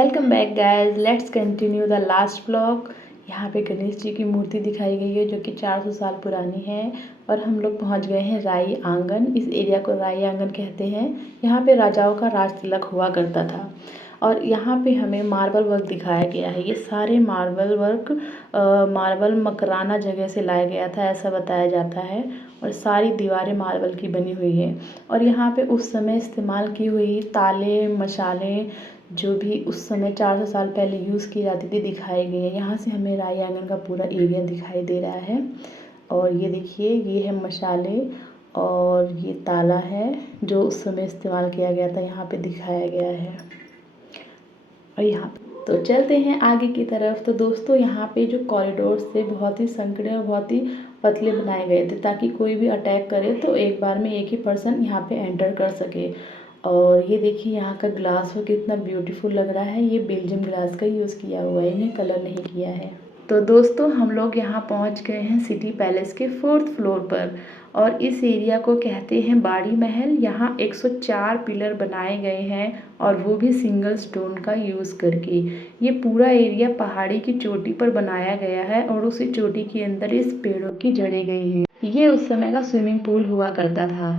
Welcome back guys, let's continue the last vlog. यहाँ पे गणेश जी की मूर्ति दिखाई गई है जो कि 400 साल पुरानी है। और हम लोग पहुँच गए हैं राई आंगन। इस एरिया को राई आंगन कहते हैं। यहाँ पे राजाओं का राज तिलक हुआ करता था। और यहाँ पे हमें मार्बल वर्क दिखाया गया है। ये सारे मार्बल वर्क मार्बल मकराना जगह से लाया गया था, ऐसा बताया जाता है। और सारी दीवारें मार्बल की बनी हुई है। और यहाँ पे उस समय इस्तेमाल की हुई ताले मशाले जो भी उस समय 400 साल पहले यूज़ की जाती थी दिखाई गई है। यहाँ से हमें राई आंगन का पूरा एरिया दिखाई दे रहा है। और ये देखिए, ये है मशाले और ये ताला है जो उस समय इस्तेमाल किया गया था, यहाँ पे दिखाया गया है। और यहाँ तो चलते हैं आगे की तरफ। तो दोस्तों, यहाँ पे जो कॉरिडोर थे बहुत ही संकरे और बहुत ही पतले बनाए गए थे ताकि कोई भी अटैक करे तो एक बार में एक ही पर्सन यहाँ पे एंटर कर सके। और ये देखिए, यहाँ का ग्लास वो कितना ब्यूटीफुल लग रहा है। ये बेल्जियम ग्लास का यूज़ किया हुआ है, इन्हें कलर नहीं किया है। तो दोस्तों, हम लोग यहाँ पहुँच गए हैं सिटी पैलेस के 4th फ्लोर पर। और इस एरिया को कहते हैं बाड़ी महल। यहाँ 104 पिलर बनाए गए हैं और वो भी सिंगल स्टोन का यूज़ करके। ये पूरा एरिया पहाड़ी की चोटी पर बनाया गया है और उसी चोटी के अंदर इस पेड़ों की जड़ें गई हैं। ये उस समय का स्विमिंग पूल हुआ करता था।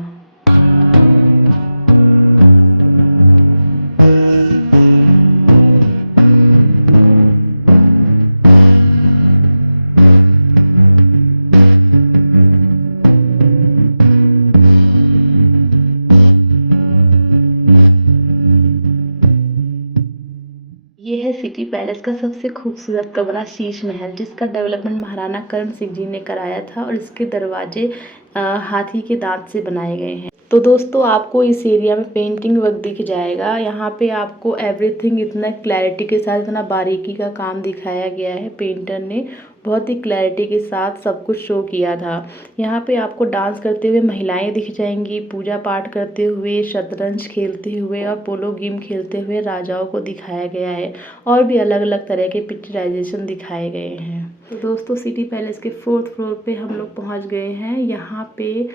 ये है सिटी पैलेस का सबसे खूबसूरत कमरा शीश महल, जिसका डेवलपमेंट महाराणा कर्ण सिंह जी ने कराया था। और इसके दरवाजे हाथी के दांत से बनाए गए हैं। तो दोस्तों, आपको इस एरिया में पेंटिंग वर्क दिख जाएगा। यहाँ पे आपको एवरीथिंग इतना क्लैरिटी के साथ, इतना बारीकी का काम दिखाया गया है। पेंटर ने बहुत ही क्लैरिटी के साथ सब कुछ शो किया था। यहाँ पे आपको डांस करते हुए महिलाएं दिख जाएंगी, पूजा पाठ करते हुए, शतरंज खेलते हुए और पोलो गेम खेलते हुए राजाओं को दिखाया गया है। और भी अलग अलग तरह के पिक्चराइजेशन दिखाए गए हैं। तो दोस्तों, सिटी पैलेस के 4th फ्लोर पे हम लोग पहुँच गए हैं। यहाँ पे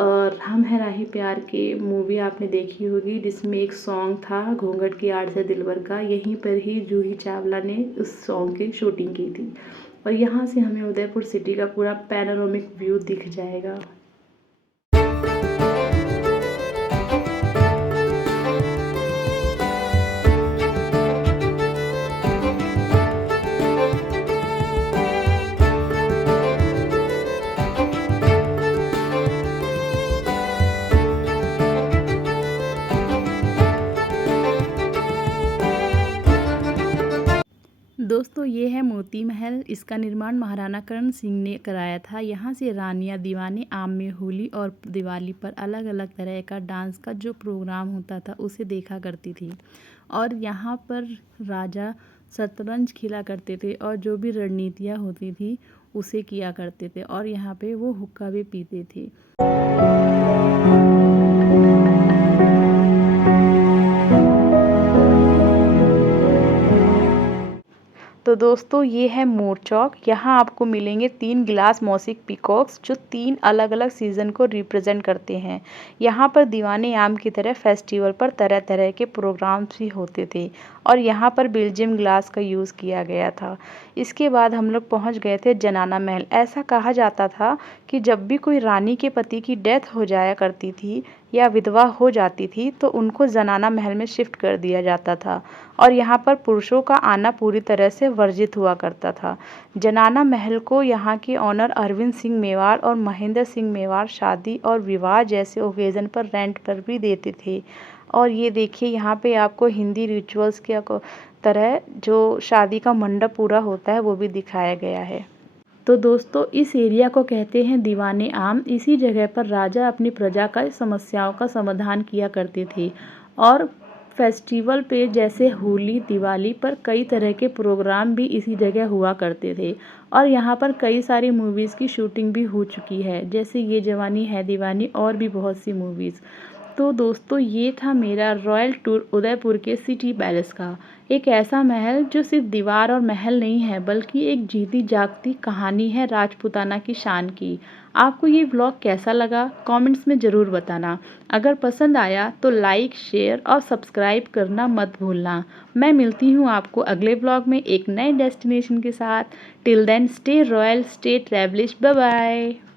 और हम है राही प्यार के मूवी आपने देखी होगी, जिसमें एक सॉन्ग था घूंघट की आड़ से दिलबर का। यहीं पर ही जूही चावला ने उस सॉन्ग की शूटिंग की थी। और यहाँ से हमें उदयपुर सिटी का पूरा पैनोरामिक व्यू दिख जाएगा। दोस्तों, ये है मोती महल। इसका निर्माण महाराणा कर्ण सिंह ने कराया था। यहाँ से रानियाँ दीवाने आम में होली और दिवाली पर अलग अलग तरह का डांस का जो प्रोग्राम होता था उसे देखा करती थी। और यहाँ पर राजा शतरंज खेला करते थे और जो भी रणनीतियाँ होती थी उसे किया करते थे। और यहाँ पे वो हुक्का भी पीते थे। तो दोस्तों, ये है मोर चौक। यहाँ आपको मिलेंगे 3 ग्लास मौसिक पीकॉक्स जो 3 अलग अलग सीज़न को रिप्रेजेंट करते हैं। यहाँ पर दीवाने आम की तरह फेस्टिवल पर तरह तरह के प्रोग्राम्स भी होते थे। और यहाँ पर बेल्जियम ग्लास का यूज़ किया गया था। इसके बाद हम लोग पहुँच गए थे जनाना महल। ऐसा कहा जाता था कि जब भी कोई रानी के पति की डेथ हो जाया करती थी या विधवा हो जाती थी तो उनको जनाना महल में शिफ्ट कर दिया जाता था। और यहाँ पर पुरुषों का आना पूरी तरह से वर्जित हुआ करता था। जनाना महल को यहाँ के ऑनर अरविंद सिंह मेवाड़ और महेंद्र सिंह मेवाड़ शादी और विवाह जैसे ओकेज़न पर रेंट पर भी देते थे। और ये देखिए, यहाँ पे आपको हिंदी रिचुअल्स के तरह जो शादी का मंडप पूरा होता है वो भी दिखाया गया है। तो दोस्तों, इस एरिया को कहते हैं दीवाने आम। इसी जगह पर राजा अपनी प्रजा का समस्याओं का समाधान किया करते थे। और फेस्टिवल पे जैसे होली दिवाली पर कई तरह के प्रोग्राम भी इसी जगह हुआ करते थे। और यहाँ पर कई सारी मूवीज़ की शूटिंग भी हो चुकी है, जैसे ये जवानी है दीवानी और भी बहुत सी मूवीज़। तो दोस्तों ये था मेरा रॉयल टूर उदयपुर के सिटी पैलेस का। एक ऐसा महल जो सिर्फ दीवार और महल नहीं है बल्कि एक जीती जागती कहानी है राजपूताना की शान की। आपको ये व्लॉग कैसा लगा कमेंट्स में ज़रूर बताना। अगर पसंद आया तो लाइक शेयर और सब्सक्राइब करना मत भूलना। मैं मिलती हूँ आपको अगले व्लॉग में एक नए डेस्टिनेशन के साथ। Till then stay royal stay Travelish, bye bye.